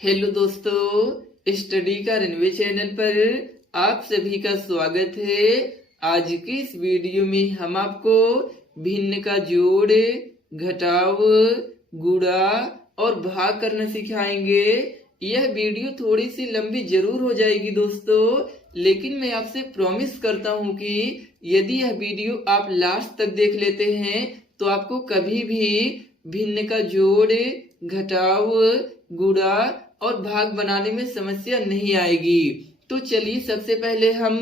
Hello दोस्तों, study का runway channel पर आप सभी का स्वागत है। आज की इस वीडियो में हम आपको भिन्न का जोड़, घटाव, गुणा और भाग करना सिखाएंगे। यह वीडियो थोड़ी सी लंबी जरूर हो जाएगी दोस्तों, लेकिन मैं आपसे प्रॉमिस करता हूं कि यदि यह वीडियो आप लास्ट तक देख लेते हैं तो आपको कभी भी भिन्न का जोड़, घटाव, गुणा और भाग बनाने में समस्या नहीं आएगी। तो चलिए सबसे पहले हम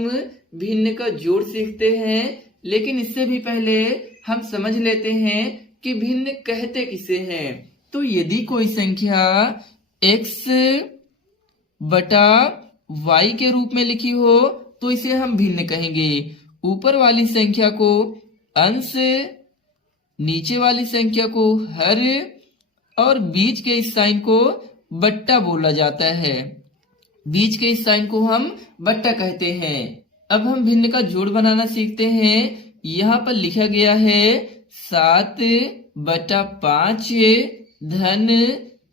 भिन्न का जोड़ सीखते हैं, लेकिन इससे भी पहले हम समझ लेते हैं कि भिन्न कहते किसे हैं। तो यदि कोई संख्या x बटा y के रूप में लिखी हो तो इसे हम भिन्न कहेंगे। ऊपर वाली संख्या को अंश, नीचे वाली संख्या को हर और बीच के इस साइन को बट्टा बोला जाता है। बीच के इस साइन को हम बट्टा कहते हैं। अब हम भिन्न का जोड़ बनाना सीखते हैं। यहाँ पर लिखा गया है 7/5 धन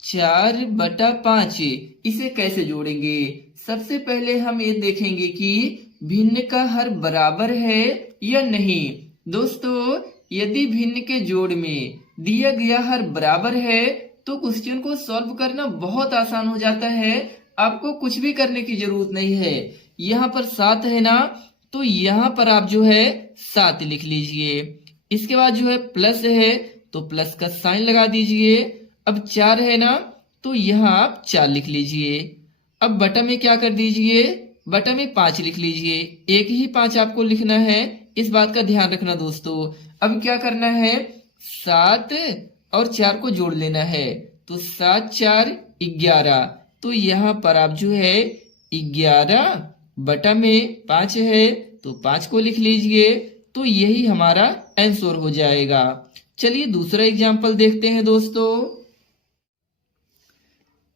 4/5। इसे कैसे जोड़ेंगे? सबसे पहले हम ये देखेंगे कि भिन्न का हर बराबर है या नहीं। दोस्तों, यदि भिन्न के जोड़ में दिया गया हर बराबर है तो क्वेश्चन को सॉल्व करना बहुत आसान हो जाता है। आपको कुछ भी करने की जरूरत नहीं है। यहाँ पर 7 है ना, तो यहाँ पर आप जो है 7 लिख लीजिए। इसके बाद जो है प्लस है तो प्लस का साइन लगा दीजिए। अब 4 है ना, तो यहाँ आप 4 लिख लीजिए। अब बटा में क्या कर दीजिए, बटा में 5 लिख लीजिए। एक ही 5 आपको लिखना है, इस बात का ध्यान रखना दोस्तों। अब क्या करना है, 7 और 4 को जोड़ लेना है। तो 7 4 11। तो यहाँ पर आप जो है 11 बटा में 5 है तो 5 को लिख लीजिए। तो यही हमारा आंसर हो जाएगा। चलिए दूसरा एग्जाम्पल देखते हैं दोस्तों।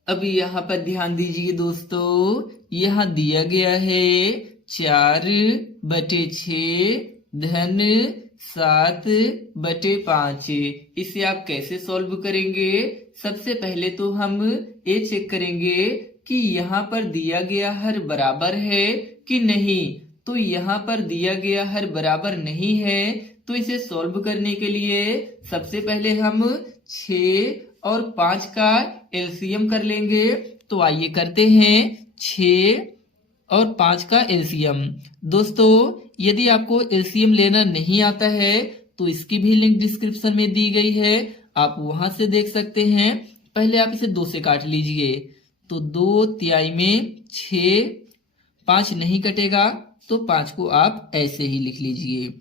अब यहाँ पर ध्यान दीजिए दोस्तों, यहाँ दिया गया है 4/6 धन 7/5। इसे आप कैसे सॉल्व करेंगे? सबसे पहले तो हम ये चेक करेंगे कि यहाँ पर दिया गया हर बराबर है कि नहीं। तो यहाँ पर दिया गया हर बराबर नहीं है, तो इसे सॉल्व करने के लिए सबसे पहले हम 6 और 5 का एलसीएम कर लेंगे। तो आइए करते हैं 6 और 5 का एलसीएम। दोस्तों, यदि आपको एलसीएम लेना नहीं आता है तो इसकी भी लिंक डिस्क्रिप्शन में दी गई है, आप वहां से देख सकते हैं। पहले आप इसे 2 से काट लीजिए। तो 2 तिहाई में 6, 5 नहीं कटेगा तो 5 को आप ऐसे ही लिख लीजिए।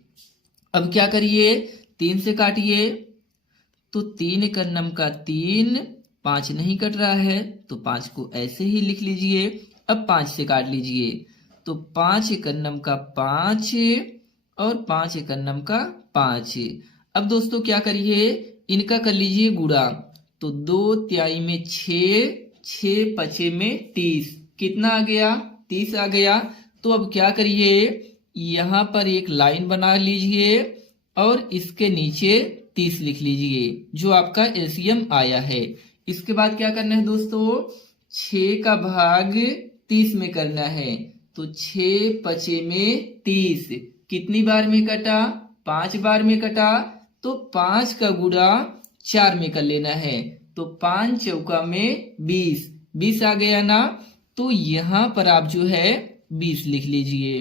अब क्या करिए, 3 से काटिए। तो 3 का नम का 3, 5 नहीं कट रहा है तो 5 को ऐसे ही लिख लीजिए। अब 5 से काट लीजिए। तो 5 एकन्नम का 5 और 5 एकन्नम का 5। अब दोस्तों क्या करिए, इनका कर लीजिए गुणा। तो 2 तिहाई में 6, 6 5 में 30। कितना आ गया, 30 आ गया। तो अब क्या करिए, यहाँ पर एक लाइन बना लीजिए और इसके नीचे 30 लिख लीजिए, जो आपका एलसीएम आया है। इसके बाद क्या करना है दोस्तों, 6 का भाग 30 में करना है। तो 6 5 में 30 कितनी बार में कटा, 5 बार में कटा। तो 5 का गुणा 4 में कर लेना है। तो 5 चौका में 20, 20 आ गया ना। तो यहाँ पर आप जो है 20 लिख लीजिए।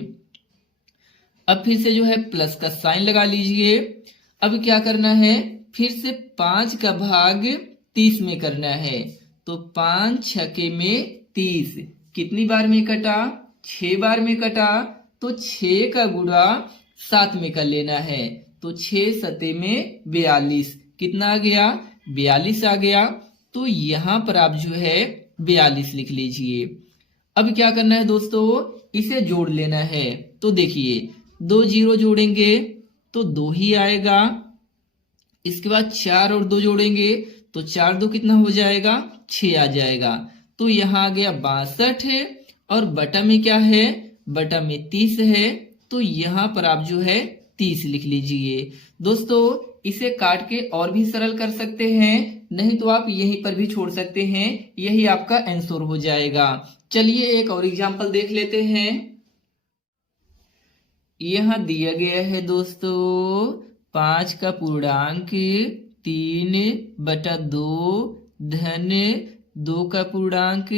अब फिर से जो है प्लस का साइन लगा लीजिए। अब क्या करना है, फिर से 5 का भाग 30 में करना है। तो 5 छके में 30 कितनी बार में कटा, 6 बार में कटा। तो 6 का गुणा 7 में कर लेना है। तो 6 7 में 42 कितना आ गया, 42 आ गया। तो यहाँ पर आप जो है 42 लिख लीजिए। अब क्या करना है दोस्तों, इसे जोड़ लेना है। तो देखिए 2 0 जोड़ेंगे तो 2 ही आएगा। इसके बाद 4 और 2 जोड़ेंगे तो 4 2 कितना हो जाएगा, 6 आ जाएगा। तो यहाँ आ गया 62 है और बटा में क्या है, बटा में 30 है। तो यहाँ पर आप जो है 30 लिख लीजिए। दोस्तों, इसे काट के और भी सरल कर सकते हैं, नहीं तो आप यहीं पर भी छोड़ सकते हैं, यही आपका आंसर हो जाएगा। चलिए एक और एग्जांपल देख लेते हैं। यहाँ दिया गया है दोस्तों 5 का पूर्णांक 3/2 धन 2 का पूर्णांक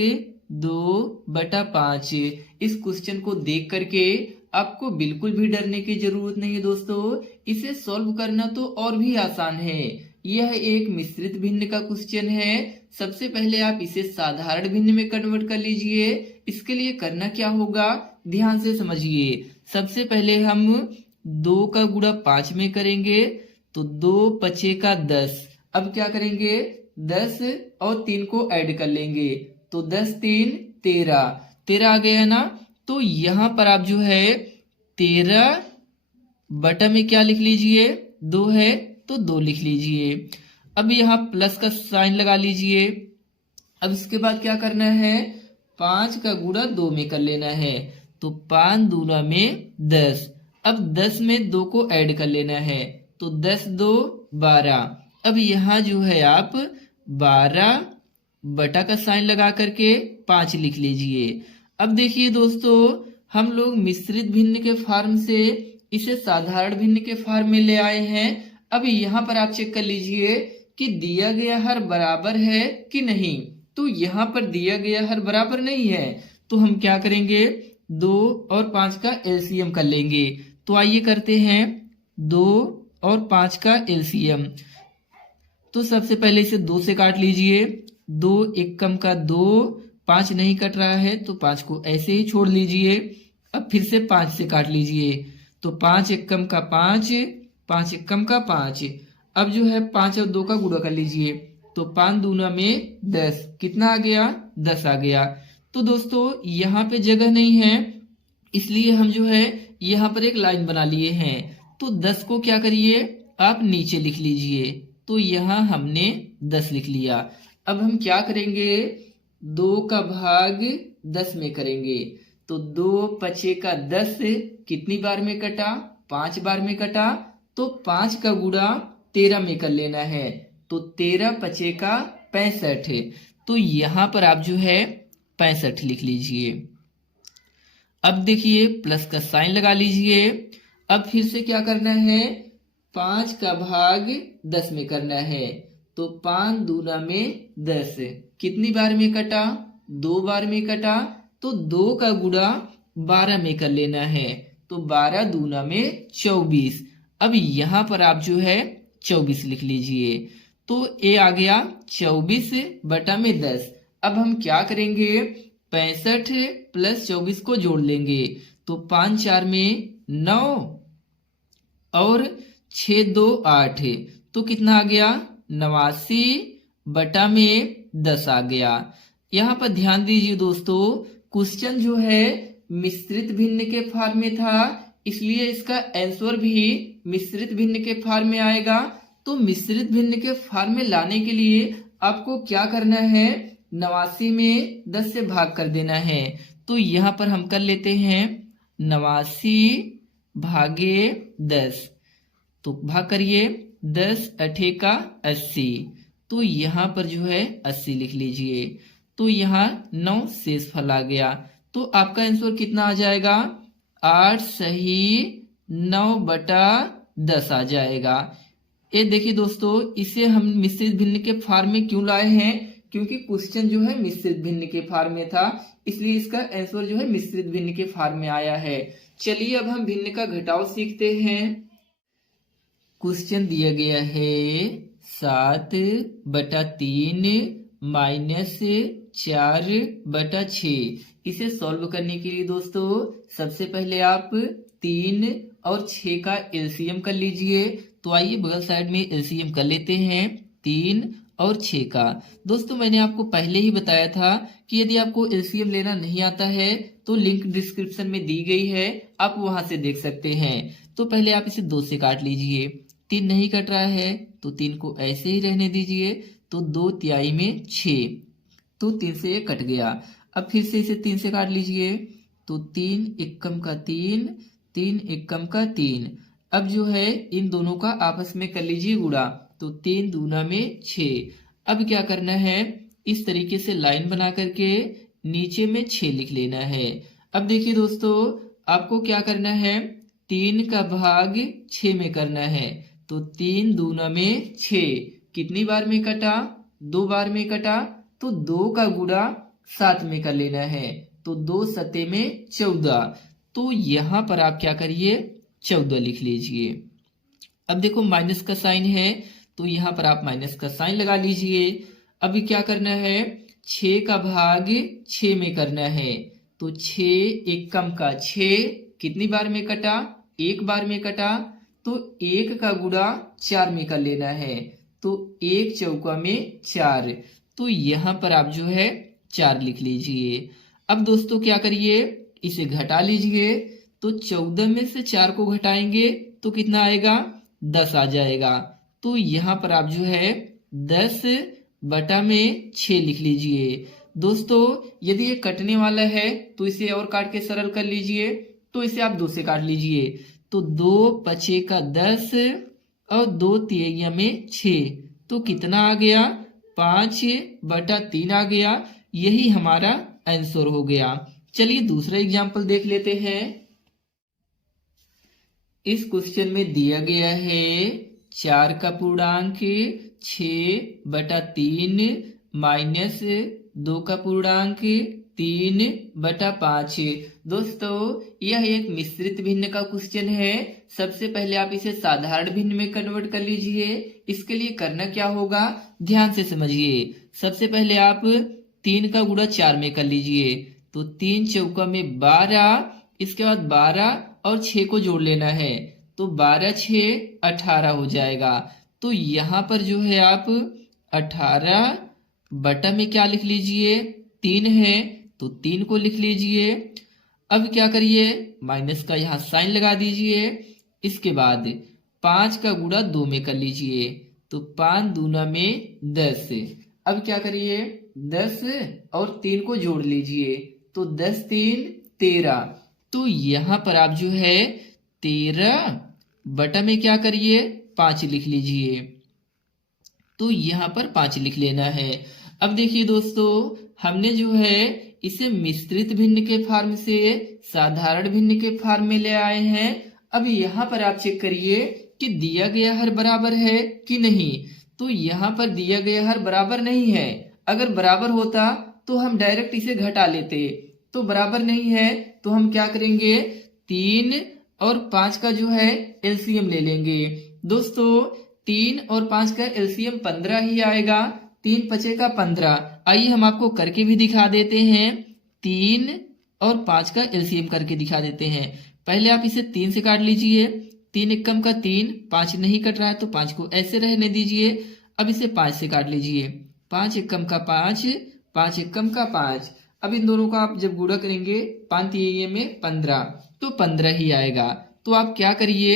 2/5। इस क्वेश्चन को देख करके आपको बिल्कुल भी डरने की जरूरत नहीं है दोस्तों, इसे सॉल्व करना तो और भी आसान है। यह एक मिश्रित भिन्न का क्वेश्चन है। सबसे पहले आप इसे साधारण भिन्न में कन्वर्ट कर लीजिए। इसके लिए करना क्या होगा, ध्यान से समझिए। सबसे पहले हम 2 का गुणा 5 में करेंगे तो 2 पचे का 10। अब क्या करेंगे, 10 और 3 को ऐड कर लेंगे तो 10 3 13 आ गया ना। तो यहाँ पर आप जो है 13 बटा में क्या लिख लीजिए, 2 है तो 2 लिख लीजिए। अब यहाँ प्लस का साइन लगा लीजिए। अब इसके बाद क्या करना है, 5 का गुणा 2 में कर लेना है तो 5 दूना में 10। अब 10 में 2 को ऐड कर लेना है तो 10 2 12। अब यहाँ जो है आप 12 बटा का साइन लगा करके 5 लिख लीजिए। अब देखिए दोस्तों, हम लोग मिश्रित भिन्न के फॉर्म से इसे साधारण भिन्न के फॉर्म में ले आए हैं। अब यहाँ पर आप चेक कर लीजिए कि दिया गया हर बराबर है कि नहीं। तो यहाँ पर दिया गया हर बराबर नहीं है, तो हम क्या करेंगे, 2 और 5 का एलसीएम कर लेंगे। तो आइए करते हैं 2 और 5 का एलसीएम। तो सबसे पहले इसे 2 से काट लीजिए। 2 एकम का 2, 5 नहीं कट रहा है तो 5 को ऐसे ही छोड़ लीजिए। अब फिर से 5 से काट लीजिए तो 5 एकम का 5, 5 एकम का 5। अब जो है 5 और 2 का गुणा कर लीजिए तो 5 दूना में 10। कितना आ गया, 10 आ गया। तो दोस्तों यहाँ पे जगह नहीं है, इसलिए हम जो है यहाँ पर एक लाइन बना लिए हैं। तो 10 को क्या करिए, आप नीचे लिख लीजिए। तो यहाँ हमने 10 लिख लिया। अब हम क्या करेंगे, 2 का भाग 10 में करेंगे तो 2 पचे का 10 कितनी बार में कटा, 5 बार में कटा। तो 5 का गुणा 13 में कर लेना है तो 13 पचे का 65। तो यहाँ पर आप जो है 65 लिख लीजिए। अब देखिए प्लस का साइन लगा लीजिए। अब फिर से क्या करना है, 5 का भाग 10 में करना है तो 5 दूना में 10 कितनी बार में कटा, 2 बार में कटा। तो 2 का गुणा 12 में कर लेना है तो 12 दूना में 24। अब यहाँ पर आप जो है 24 लिख लीजिए। तो ये आ गया 24 बटा में 10। अब हम क्या करेंगे, 65 प्लस 24 को जोड़ लेंगे तो 5 4 में 9 और 6 2 8। तो कितना आ गया, 89 बटा में 10 आ गया। यहाँ पर ध्यान दीजिए दोस्तों, क्वेश्चन जो है मिश्रित भिन्न के फॉर्म में था, इसलिए इसका आंसर भी मिश्रित भिन्न के फॉर्म में आएगा। तो मिश्रित भिन्न के फॉर्म में लाने के लिए आपको क्या करना है, 89 में 10 से भाग कर देना है। तो यहाँ पर हम कर लेते हैं 89 भागे 10। तो भाग करिए, 10 8 का 80। तो यहाँ पर जो है 80 लिख लीजिए। तो यहाँ 9 शेष फल आ गया। तो आपका आंसर कितना आ जाएगा, 8 सही 9 बटा 10 आ जाएगा। ये देखिए दोस्तों, इसे हम मिश्रित भिन्न के फॉर्म में क्यों लाए हैं, क्योंकि क्वेश्चन जो है मिश्रित भिन्न के फॉर्म में था, इसलिए इसका आंसर जो है मिश्रित भिन्न के फॉर्म में आया है। चलिए अब हम भिन्न का घटाव सीखते हैं। क्वेश्चन दिया गया है 7 बटा 3 माइनस 4 बटा 6। इसे सॉल्व करने के लिए दोस्तों सबसे पहले आप 3 और 6 का एलसीएम कर लीजिए। तो आइए बगल साइड में एलसीएम कर लेते हैं 3 और 6 का। दोस्तों मैंने आपको पहले ही बताया था कि यदि आपको एलसीएम लेना नहीं आता है तो लिंक डिस्क्रिप्शन में दी गई है, आप वहां से देख सकते हैं। तो पहले आप इसे 2 से काट लीजिए। 3 नहीं कट रहा है तो 3 को ऐसे ही रहने दीजिए। तो 2 तिहाई में 6, तो 3 से ये कट गया। अब फिर से इसे 3 से काट लीजिए। तो 3 एकम का 3, 3 एकम का 3। अब जो है इन दोनों का आपस में कर लीजिए गुणा, तो 3 दूना में 6। अब क्या करना है, इस तरीके से लाइन बना करके नीचे में 6 लिख लेना है। अब देखिए दोस्तों, आपको क्या करना है, 3 का भाग 6 में करना है, तो 3 दूना में 6 कितनी बार में कटा, 2 बार में कटा, तो 2 का गुणा 7 में कर लेना है, तो 2 सते में 14। तो यहाँ पर आप क्या करिए, 14 लिख लीजिए। अब देखो माइनस का साइन है, तो यहाँ पर आप माइनस का साइन लगा लीजिए। अभी क्या करना है, 6 का भाग 6 में करना है, तो 6 एकम का 6 कितनी बार में कटा, 1 बार में कटा, तो 1 का गुणा 4 में कर लेना है, तो 1 चौका में 4। तो यहाँ पर आप जो है 4 लिख लीजिए। अब दोस्तों क्या करिए, इसे घटा लीजिए, तो 14 में से 4 को घटाएंगे तो कितना आएगा, 10 आ जाएगा। तो यहाँ पर आप जो है 10 बटा में 6 लिख लीजिए। दोस्तों यदि ये कटने वाला है तो इसे और काट के सरल कर लीजिए, तो इसे आप 2 से काट लीजिए, तो 2 पचे का 10 और 2 तिहैया में 6, तो कितना आ गया, 5 बटा 3 आ गया। यही हमारा आंसर हो गया। चलिए दूसरा एग्जाम्पल देख लेते हैं। इस क्वेश्चन में दिया गया है 4 का पूर्णांक 6 बटा 3 माइनस 2 का पूर्णांक 3 बटा 5। दोस्तों यह एक मिश्रित भिन्न का क्वेश्चन है। सबसे पहले आप इसे साधारण भिन्न में कन्वर्ट कर लीजिए। इसके लिए करना क्या होगा, ध्यान से समझिए। सबसे पहले आप 3 का गुणा 4 में कर लीजिए, तो 3 चौका में 12, इसके बाद 12 और 6 को जोड़ लेना है, तो 12 6 18 हो जाएगा। तो यहाँ पर जो है आप 18 बटा में क्या लिख लीजिए, 3 है, तो 3 को लिख लीजिए। अब क्या करिए, माइनस का यहाँ साइन लगा दीजिए। इसके बाद 5 का गुणा 2 में कर लीजिए, तो 5 दूना में 10। अब क्या करिए, 10 और 3 को जोड़ लीजिए, तो 10 3 13। तो यहाँ पर आप जो है 13 बटा में क्या करिए, 5 लिख लीजिए। तो यहाँ पर 5 लिख लेना है। अब देखिए दोस्तों, हमने जो है इसे मिश्रित भिन्न के फॉर्म से साधारण भिन्न के फॉर्म में ले आए हैं। अब यहाँ पर आप चेक करिए कि दिया गया हर बराबर है कि नहीं। तो यहाँ पर दिया गया हर बराबर नहीं है। अगर बराबर होता तो हम डायरेक्ट इसे घटा लेते, तो बराबर नहीं है तो हम क्या करेंगे, 3 और 5 का जो है एलसीएम ले लेंगे। दोस्तों 3 और 5 का एलसीएम 15 ही आएगा, 3 पचे का 15। आइए हम आपको करके भी दिखा देते हैं। 3 और 5 का एलसीएम करके दिखा देते हैं। पहले आप इसे 3 से काट लीजिए, 3 एकम का 3, 5 नहीं कट रहा है तो 5 को ऐसे रहने दीजिए। अब इसे 5 से काट लीजिए, 5 एकम का 5, 5 एकम का 5। अब इन दोनों का आप जब गुणा करेंगे 5 तिहैये में 15, तो 15 ही आएगा। तो आप क्या करिए,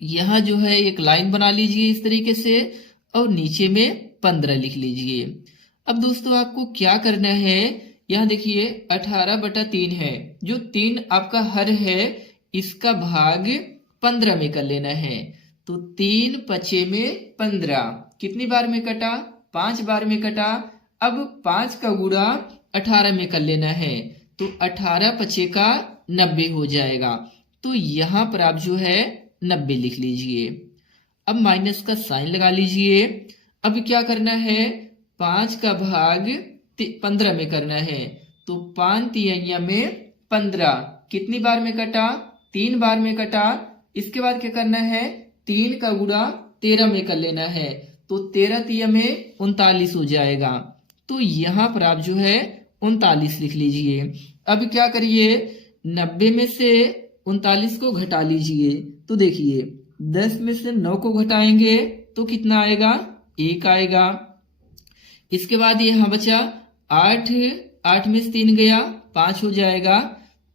यहाँ जो है एक लाइन बना लीजिए इस तरीके से और नीचे में 15 लिख लीजिए। अब दोस्तों आपको क्या करना है, यहाँ देखिए 18 बटा 3 है, जो 3 आपका हर है इसका भाग 15 में कर लेना है। तो 3 पचे में 15 कितनी बार में कटा, 5 बार में कटा। अब 5 का गुणा 18 में कर लेना है, तो 18 पचे का 90 हो जाएगा। तो यहाँ पर आप जो है 90 लिख लीजिए। अब माइनस का साइन लगा लीजिए। अब क्या करना है, 5 का भाग 15 में करना है, तो 5 तिहैया में 15 कितनी बार में कटा, 3 बार में कटा। इसके बाद क्या करना है, 3 का गुणा 13 में कर लेना है, तो 13 तिहैया में 39 हो जाएगा। तो यहाँ पर आप जो है 39 लिख लीजिए। अब क्या करिए, 90 में से 39 को घटा लीजिए, तो देखिए 10 में से 9 को घटाएंगे तो कितना आएगा, 1 आएगा। इसके बाद यहाँ बचा 8, 8 में से 3 गया 5 हो जाएगा।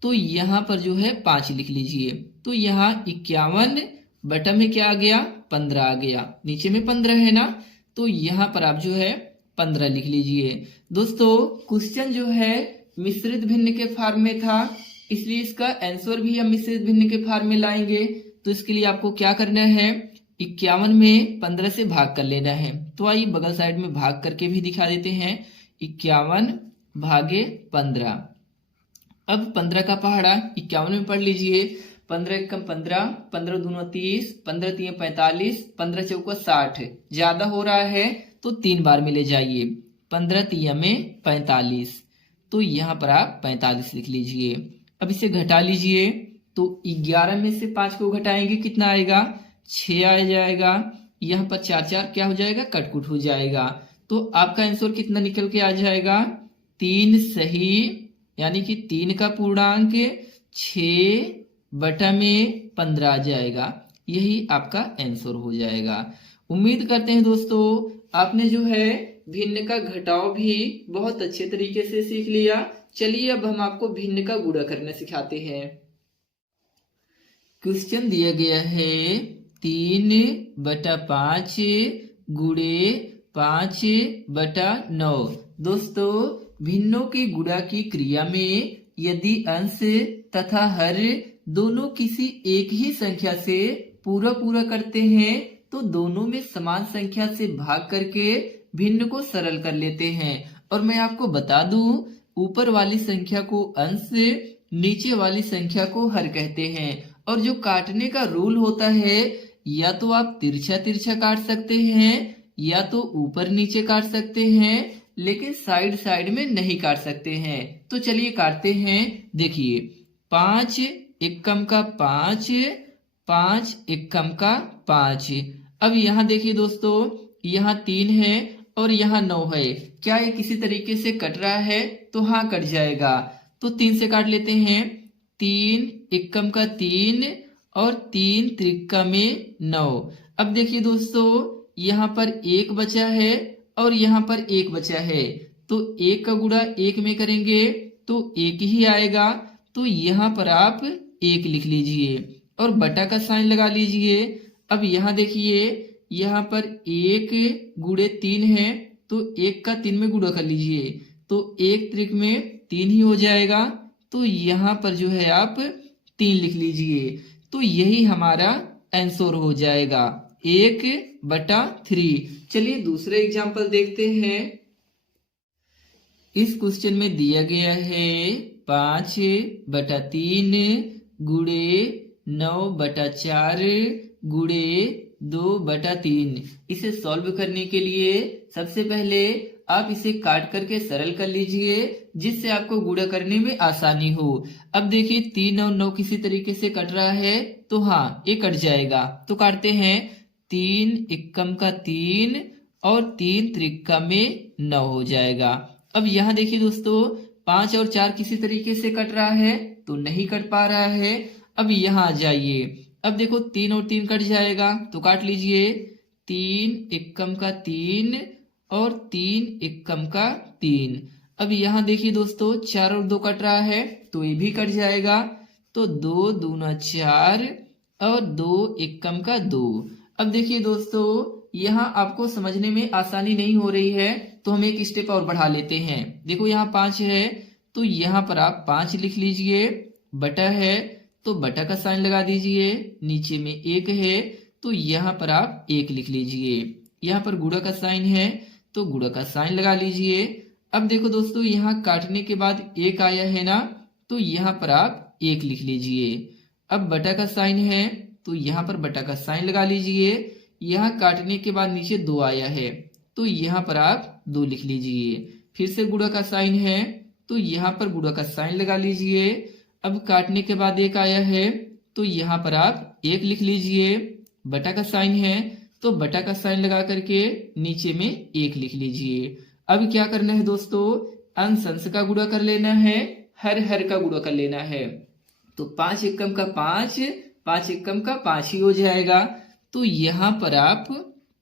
तो यहाँ पर जो है 5 लिख लीजिए। तो यहाँ 51 बटा में क्या आ गया, 15 आ गया, नीचे में 15 है ना, तो यहाँ पर आप जो है 15 लिख लीजिए। दोस्तों क्वेश्चन जो है मिश्रित भिन्न के फॉर्म में था, इसलिए इसका आंसर भी हम मिश्रित भिन्न के फॉर्म में लाएंगे। तो इसके लिए आपको क्या करना है, 51 में 15 से भाग कर लेना है। तो आइए बगल साइड में भाग करके भी दिखा देते हैं। 51 भागे 15। अब 15 का पहाड़ा 51 में पढ़ लीजिए। 15 एकम 15, 15 दूना 30, 15 तीन 45, 15 चौका 60। ज्यादा हो रहा है तो 3 बार में ले जाइए। 15 तिया में 45, तो यहाँ पर आप 45 लिख लीजिए। अब इसे घटा लीजिए, तो 11 में से 5 को घटाएंगे कितना आएगा, 6 आ जाएगा। यहाँ पर 4 4 क्या हो जाएगा, कटकुट हो जाएगा। तो आपका आंसर कितना निकल के आ जाएगा, 3 सही, यानी कि 3 का पूर्णांक 6/15 आ जाएगा। यही आपका आंसर हो जाएगा। उम्मीद करते हैं दोस्तों आपने जो है भिन्न का घटाव भी बहुत अच्छे तरीके से सीख लिया। चलिए अब हम आपको भिन्न का गुणा करना सिखाते हैं। क्वेश्चन दिया गया है 3/5 गुणे 5/9। दोस्तों भिन्नों के गुणा की क्रिया में यदि अंश तथा हर दोनों किसी एक ही संख्या से पूरा करते हैं तो दोनों में समान संख्या से भाग करके भिन्न को सरल कर लेते हैं। और मैं आपको बता दूं, ऊपर वाली संख्या को अंश, नीचे वाली संख्या को हर कहते हैं। और जो काटने का रूल होता है, या तो आप तिरछा तिरछा काट सकते हैं या तो ऊपर नीचे काट सकते हैं, लेकिन साइड साइड में नहीं काट सकते हैं। तो चलिए काटते हैं। देखिए 5 एकम का 5, 5 एकम का 5। अब यहाँ देखिए दोस्तों, यहाँ 3 है और यहाँ 9 है। क्या ये किसी तरीके से कट रहा है? तो हाँ, कट जाएगा। तो 3 से काट लेते हैं। 3 एकम का 3 और 3 त्रिक्का में 9। अब देखिए दोस्तों, यहाँ पर 1 बचा है और यहाँ पर 1 बचा है। तो 1 का गुणा 1 में करेंगे तो 1 ही आएगा। तो यहाँ पर आप 1 लिख लीजिए और बटा का साइन लगा लीजिए। अब यहाँ देखिए, यहाँ पर 1 गुणे 3 है, तो 1 का 3 में गुणा कर लीजिए, तो 1 त्रिक में 3 ही हो जाएगा। तो यहाँ पर जो है आप 3 लिख लीजिए। तो यही हमारा आंसर हो जाएगा, 1/3। चलिए दूसरे एग्जाम्पल देखते हैं। इस क्वेश्चन में दिया गया है 5/3 गुणे 9/4 गुणे 2/3। इसे सॉल्व करने के लिए सबसे पहले आप इसे काट करके सरल कर लीजिए, जिससे आपको गुणा करने में आसानी हो। अब देखिए 3 और 9 किसी तरीके से कट रहा है, तो हाँ, ये कट जाएगा। तो काटते हैं। 3 एकम का 3 और 3 त्रिक्का में 9 हो जाएगा। अब यहाँ देखिए दोस्तों, 5 और 4 किसी तरीके से कट रहा है, तो नहीं कट पा रहा है। अब यहाँ आ जाइए। अब देखो 3 और 3 कट जाएगा, तो काट लीजिए। 3 एकम का 3 और 3 एकम का 3। अब यहाँ देखिए दोस्तों, 4 और 2 कट रहा है, तो ये भी कट जाएगा। तो 2 दूना 4 और 2 एकम का 2। अब देखिए दोस्तों, यहाँ आपको समझने में आसानी नहीं हो रही है, तो हम एक स्टेप और बढ़ा लेते हैं। देखो यहाँ 5 है, तो यहाँ पर आप 5 लिख लीजिए। बटा है तो बटा का साइन लगा दीजिए। नीचे में 1 है, तो यहाँ पर आप 1 लिख लीजिए। यहाँ पर गुणा का साइन है, तो गुणा का साइन लगा लीजिए। अब देखो दोस्तों, यहाँ काटने के बाद 1 आया है ना, तो यहाँ पर आप 1 लिख लीजिए। अब बटा का साइन है, तो यहाँ पर बटा का साइन लगा लीजिए। यहाँ काटने के बाद नीचे 2 आया है, तो यहाँ पर आप 2 लिख लीजिए। फिर से गुणा का साइन है, तो यहाँ पर गुणा का साइन लगा लीजिए। अब काटने के बाद 1 आया है, तो यहाँ पर आप 1 लिख लीजिए। बटा का साइन है, तो बटा का साइन लगा करके नीचे में 1 लिख लीजिए। अब क्या करना है दोस्तों, अंश अंश का गुणा कर लेना है, हर हर का गुणा कर लेना है। तो 5 एकम का 5, 5 एकम का 5 ही हो जाएगा। तो यहाँ पर आप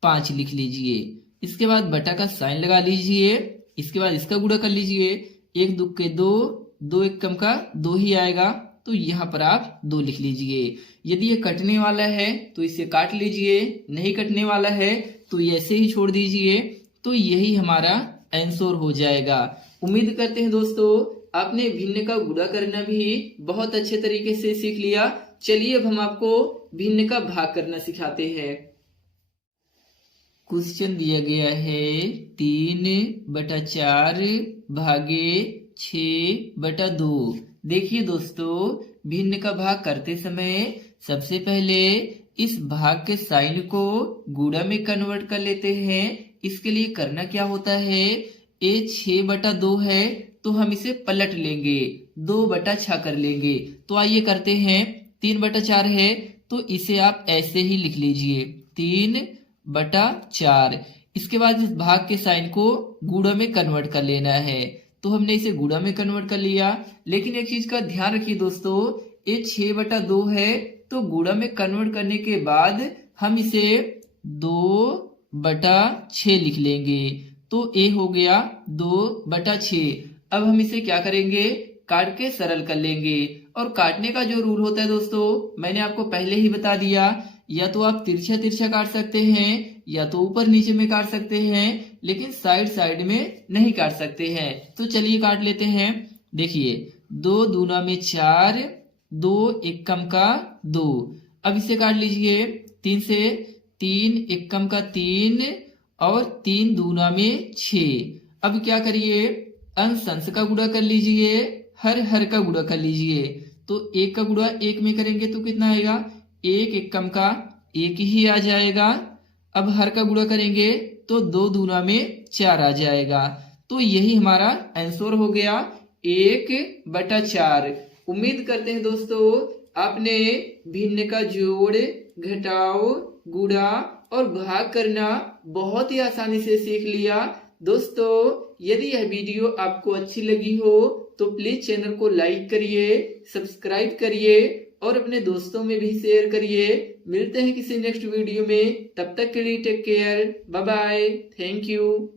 5 लिख लीजिए। इसके बाद बटा का साइन लगा लीजिए। इसके बाद इसका गुणा कर लीजिए। 1 2 के 2, 2 एकम का 2 ही आएगा, तो यहाँ पर आप 2 लिख लीजिए। यदि ये कटने वाला है तो इसे काट लीजिए, नहीं कटने वाला है तो ऐसे ही छोड़ दीजिए। तो यही हमारा आंसर हो जाएगा। उम्मीद करते हैं दोस्तों आपने भिन्न का गुणा करना भी बहुत अच्छे तरीके से सीख लिया। चलिए अब हम आपको भिन्न का भाग करना सिखाते हैं। क्वेश्चन दिया गया है 3/4 भागे 6/2। देखिए दोस्तों, भिन्न का भाग करते समय सबसे पहले इस भाग के साइन को गुणा में कन्वर्ट कर लेते हैं। इसके लिए करना क्या होता है, ये 6/2 है तो हम इसे पलट लेंगे, 2/6 कर लेंगे। तो आइए करते हैं। 3/4 है तो इसे आप ऐसे ही लिख लीजिए, 3/4। इसके बाद इस भाग के साइन को गुणा में कन्वर्ट कर लेना है, तो हमने इसे गुणा में कन्वर्ट कर लिया। लेकिन एक चीज का ध्यान रखिए दोस्तों, ये 6/2 है तो गुणा में कन्वर्ट करने के बाद हम इसे 2/6 लिख लेंगे। तो ए हो गया 2/6। अब हम इसे क्या करेंगे, काट के सरल कर लेंगे। और काटने का जो रूल होता है दोस्तों, मैंने आपको पहले ही बता दिया, या तो आप तिरछा तिरछा काट सकते हैं या तो ऊपर नीचे में काट सकते हैं, लेकिन साइड साइड में नहीं काट सकते हैं। तो चलिए काट लेते हैं। देखिए 2 दूना में 4, 2 एकम का 2। अब इसे काट लीजिए 3 से, 3 एकम का 3 और 3 दूना में 6। अब क्या करिए, अंश अंश का गुणा कर लीजिए, हर हर का गुणा कर लीजिए। तो 1 का गुणा 1 में करेंगे तो कितना आएगा, 1 एकम का 1 ही आ जाएगा। अब हर का गुणा करेंगे तो 2 दूना में 4 आ जाएगा। तो यही हमारा आंसर हो गया 1/4। उम्मीद करते हैं दोस्तों आपने भिन्न का जोड़, घटाव, गुणा और भाग करना बहुत ही आसानी से सीख लिया। दोस्तों यदि यह वीडियो आपको अच्छी लगी हो तो प्लीज चैनल को लाइक करिए, सब्सक्राइब करिए और अपने दोस्तों में भी शेयर करिए। मिलते हैं किसी नेक्स्ट वीडियो में, तब तक के लिए take care, bye bye, thank you.